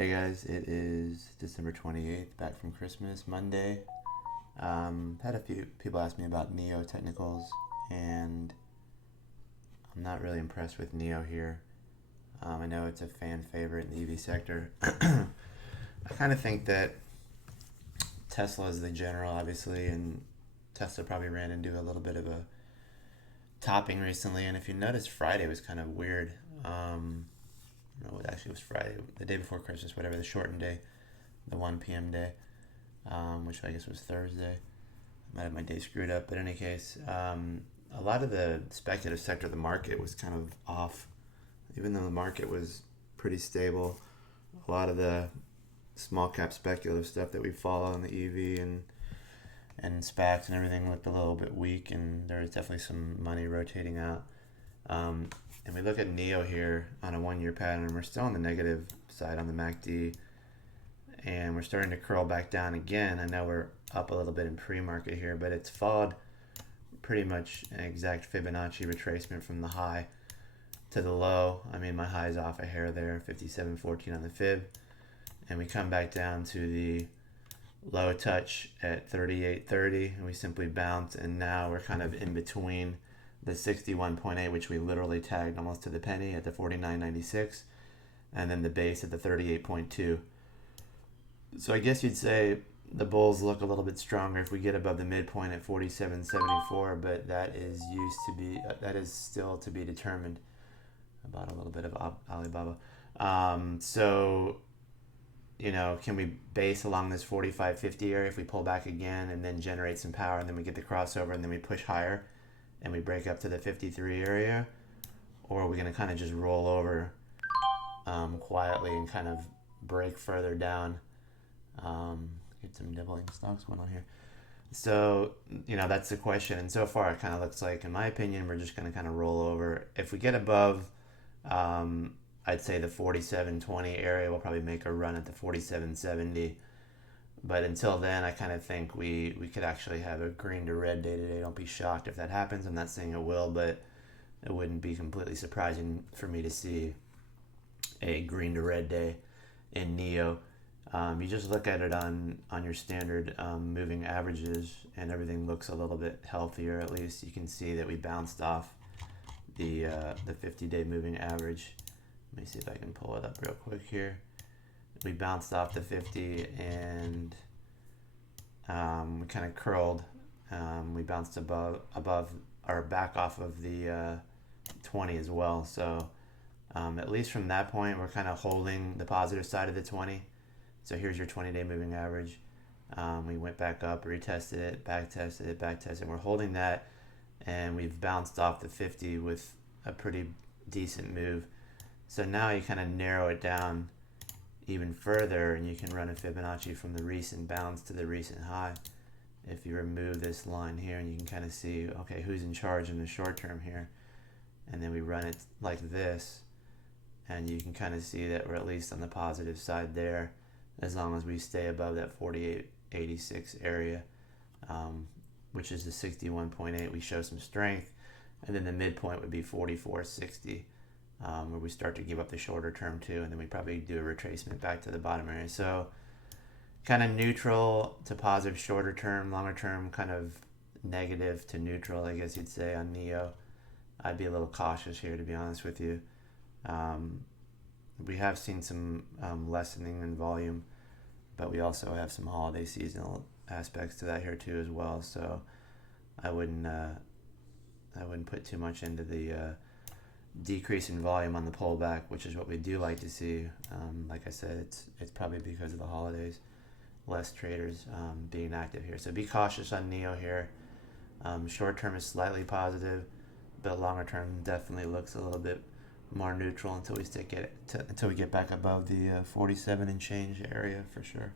Hey guys, it is December 28th, back from Christmas, Monday. Had a few people ask me about NIO technicals, and I'm not really impressed with NIO here. I know it's a fan favorite in the EV sector. I kind of think that Tesla is the general, obviously, and Tesla probably ran into a little bit of a topping recently. And if you notice, Friday was kind of weird. No, it actually was Friday, the day before Christmas, whatever, the shortened day, the 1 p.m. day, which I guess was Thursday. I might have my day screwed up, but in any case, a lot of the speculative sector of the market was kind of off, even though the market was pretty stable. A lot of the small cap speculative stuff that we follow in the EV and SPACs and everything looked a little bit weak, and there was definitely some money rotating out. And we look at NIO here on a 1 year pattern, we're still on the negative side on the MACD, and we're starting to curl back down again. I know we're up a little bit in pre-market here, but it's followed pretty much an exact Fibonacci retracement from the high to the low. I mean, my high is off a hair there, 57.14 on the fib, and we come back down to the low touch at 38.30, and we simply bounce, and now we're kind of in between the 61.8, which we literally tagged almost to the penny at the 49.96, and then the base at the 38.2. So I guess you'd say the bulls look a little bit stronger if we get above the midpoint at 47.74, but that is still to be determined. About a little bit of Alibaba. So can we base along this 45.50 area if we pull back again and then generate some power, and then we get the crossover and then we push higher and we break up to the 53 area? Or are we going to kind of just roll over quietly and kind of break further down? Get some nibbling stocks going on here. So, that's the question. And so far, it kind of looks like, in my opinion, we're just going to kind of roll over. If we get above, I'd say the 47.20 area, we'll probably make a run at the 47.70. But until then, I kind of think we could actually have a green to red day today. Don't be shocked if that happens. I'm not saying it will, but it wouldn't be completely surprising for me to see a green to red day in NIO. You just look at it on your standard moving averages, and everything looks a little bit healthier. At least you can see that we bounced off the 50-day moving average. Let me see if I can pull it up real quick here. We bounced off the 50 and we kind of curled. We bounced above or back off of the 20 as well. So at least from that point, we're kind of holding the positive side of the 20. So here's your 20-day moving average. We went back up, retested it, back tested it, back tested it. We're holding that, and we've bounced off the 50 with a pretty decent move. So now you kind of narrow it down even further, and you can run a Fibonacci from the recent bounce to the recent high. If you remove this line here, and you can kind of see, okay, who's in charge in the short term here, and then we run it like this, and you can kind of see that we're at least on the positive side there, as long as we stay above that 48.86 area, which is the 61.8. We show some strength, and then the midpoint would be 44.60. Where we start to give up the shorter term too, and then we probably do a retracement back to the bottom area. So kind of neutral to positive shorter term, longer term kind of negative to neutral, I guess you'd say, on NIO. I'd be a little cautious here, to be honest with you. We have seen some lessening in volume, but we also have some holiday seasonal aspects to that here too as well. So I wouldn't put too much into the decrease in volume on the pullback, which is what we do like to see. Like I said, it's probably because of the holidays, less traders being active here. So be cautious on NIO here. Short term is slightly positive, but longer term definitely looks a little bit more neutral until we get back above the 47 and change area for sure.